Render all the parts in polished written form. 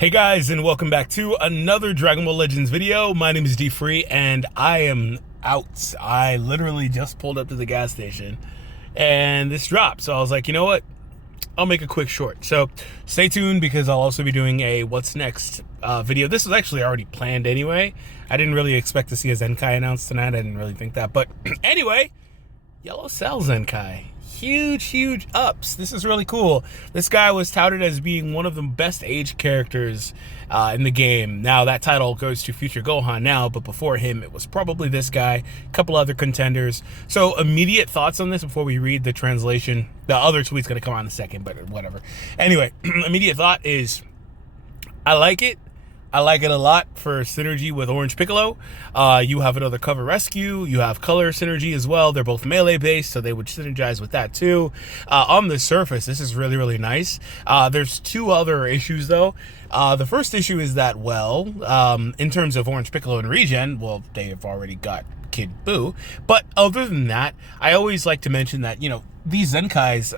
Hey guys, and welcome back to another Dragon Ball Legends video. My name is D-Free, and I am out. I literally just pulled up to the gas station, and this dropped. So I was like, you know what? I'll make a quick short. So stay tuned, because I'll also be doing a what's next video. This was actually already planned anyway. I didn't really expect to see a ZENKAI announced tonight. I didn't really think that. But anyway, Yellow Cell ZENKAI. Huge ups. This is really cool. This guy was touted as being one of the best aged characters in the game. Now that title goes to Future Gohan now, but before him it was probably this guy, a couple other contenders. So immediate thoughts on this before we read the translation. The other tweet's gonna come on in a second, but whatever. Anyway, immediate thought is I like it. I like it a lot for synergy with Orange Piccolo. You have another cover rescue. You have color synergy as well. They're both melee based, so they would synergize with that too. On the surface, this is really nice. There's two other issues though. The first issue is that, well, in terms of Orange Piccolo and Regen, well, they have already got Kid Buu. But other than that, I always like to mention that, you know, these Zenkais,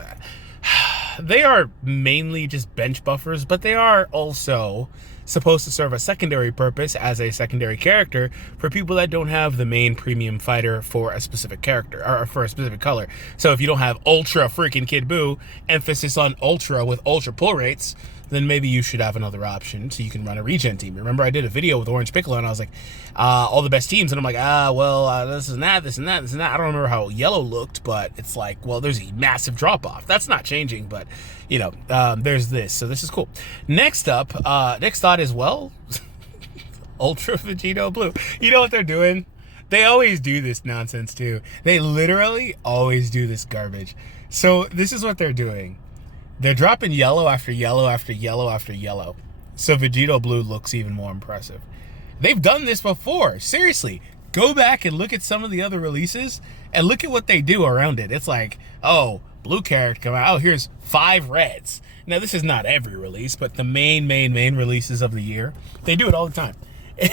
they are mainly just bench buffers, but they are also supposed to serve a secondary purpose as a secondary character for people that don't have the main premium fighter for a specific character or for a specific color. So if you don't have ultra freaking Kid Buu, emphasis on ultra with ultra pull rates, then maybe you should have another option so you can run a regen team. Remember, I did a video with Orange Piccolo and I was like, all the best teams, and I'm like, this and that. I don't remember how yellow looked, but it's like, well, there's a massive drop off. That's not changing, but you know, there's this, so this is cool. Next up, next thought is, well, Ultra Vegito Blue. You know what they're doing? They always do this nonsense too. They literally always do this garbage. So this is what they're doing. They're dropping yellow after yellow after yellow after yellow, so Vegito Blue looks even more impressive. They've done this before. Seriously, go back and look at some of the other releases and look at what they do around it. It's like, oh, blue character come out. Oh, here's 5 reds. Now, this is not every release, but the main releases of the year, they do it all the time.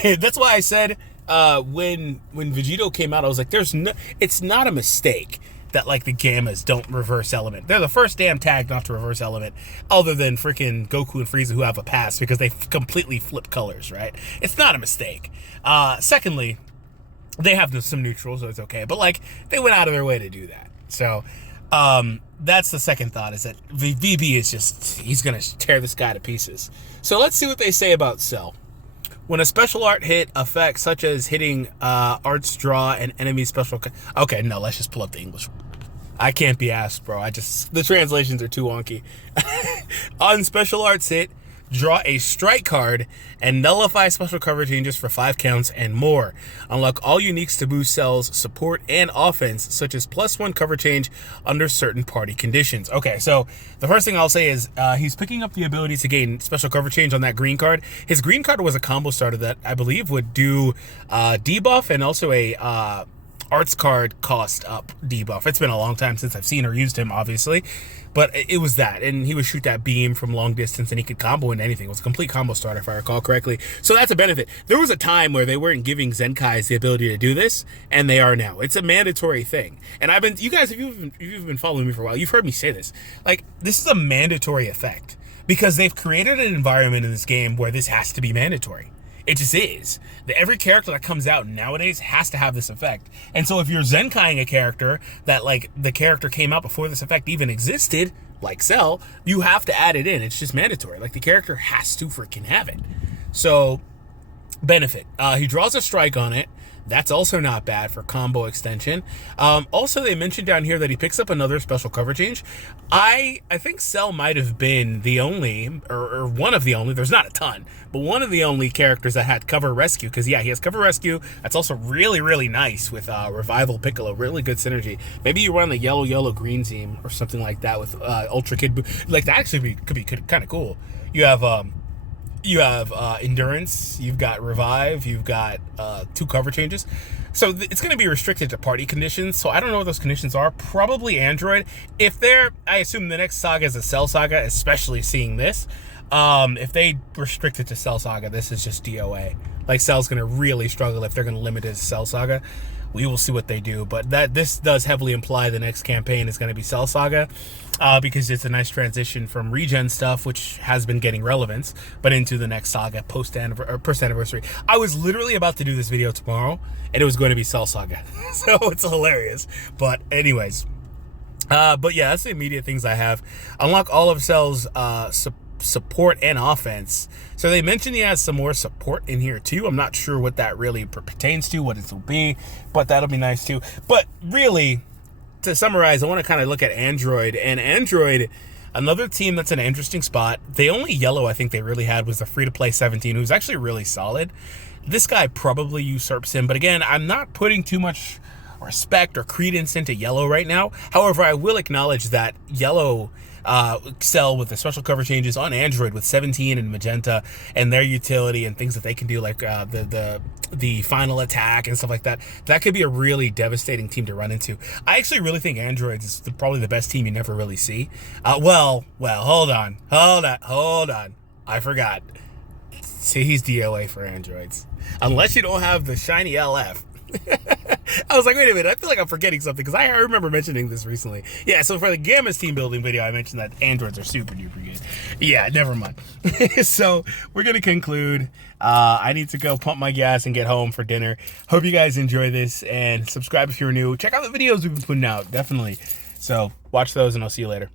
That's why I said when Vegito came out, I was like, it's not a mistake that like the Gammas don't reverse element. They're the first damn tag not to reverse element, other than freaking Goku and Frieza, who have a pass because they completely flip colors, right? It's not a mistake. Secondly, they have some neutrals, so it's okay. But like, they went out of their way to do that. So that's the second thought, is that VB is just, he's gonna tear this guy to pieces. So let's see what they say about Cell. When a special art hit effect, such as hitting arts draw an enemy special... Okay, no, let's just pull up the English. I can't be asked, bro. The translations are too wonky. On special arts hit, draw a strike card and nullify special cover changes for 5 counts and more. Unlock all uniques to boost Cell's support and offense, such as +1 cover change under certain party conditions. Okay, so the first thing I'll say is he's picking up the ability to gain special cover change on that green card. His green card was a combo starter that I believe would do debuff and also a arts card cost up debuff. It's been a long time since I've seen or used him, obviously, but it was that, and he would shoot that beam from long distance, and he could combo into anything. It was a complete combo starter, if I recall correctly. So that's a benefit. There was a time where they weren't giving Zenkais the ability to do this, and they are now. It's a mandatory thing. And you guys, if you've been following me for a while, you've heard me say this. Like, this is a mandatory effect, because they've created an environment in this game where this has to be mandatory. It just is. Every character that comes out nowadays has to have this effect. And so if you're Zenkaiing a character that, like, the character came out before this effect even existed, like Cell, you have to add it in. It's just mandatory. Like, the character has to freaking have it. So, benefit. He draws a strike on it. That's also not bad for combo extension. Also, they mentioned down here that he picks up another special cover change. I think Cell might have been the only, or one of the only, there's not a ton, but one of the only characters that had cover rescue, because yeah, he has cover rescue. That's also really nice with Revival Piccolo, really good synergy. Maybe you run the yellow green team or something like that with Ultra Kid Buu. Like, that actually could be kind of cool. You have endurance, you've got revive, you've got 2 cover changes. So it's going to be restricted to party conditions. So I don't know what those conditions are. Probably Android. I assume the next saga is a Cell saga, especially seeing this. If they restrict it to Cell saga, this is just DOA. Like, Cell's going to really struggle if they're going to limit it to Cell saga. we will see what they do. But this does heavily imply the next campaign is going to be Cell Saga, because it's a nice transition from regen stuff, which has been getting relevance, but into the next saga post anniversary. I was literally about to do this video tomorrow, and it was going to be Cell Saga, so it's hilarious. But anyways, but yeah, that's the immediate things I have. Unlock all of Cell's support and offense. So they mentioned he has some more support in here too. I'm not sure what that really pertains to, what it will be, but that'll be nice too. But really, to summarize, I want to kind of look at Android. And Android, another team that's in an interesting spot. The only yellow I think they really had was the free-to-play 17, who's actually really solid. This guy probably usurps him, but again, I'm not putting too much respect or credence into yellow right now. However, I will acknowledge that yellow Cell with the special cover changes on Android with 17 and magenta and their utility and things that they can do, like the final attack and stuff like that, that could be a really devastating team to run into. I actually really think Android is probably the best team you never really see. Well, hold on. I forgot. See, he's DOA for Androids. Unless you don't have the shiny LF. I was like, wait a minute, I feel like I'm forgetting something, because I remember mentioning this recently. Yeah, so for the Gamma's team building video, I mentioned that Androids are super duper good. Yeah, never mind. So we're going to conclude. I need to go pump my gas and get home for dinner. Hope you guys enjoy this, and subscribe if you're new. Check out the videos we've been putting out, definitely. So watch those, and I'll see you later.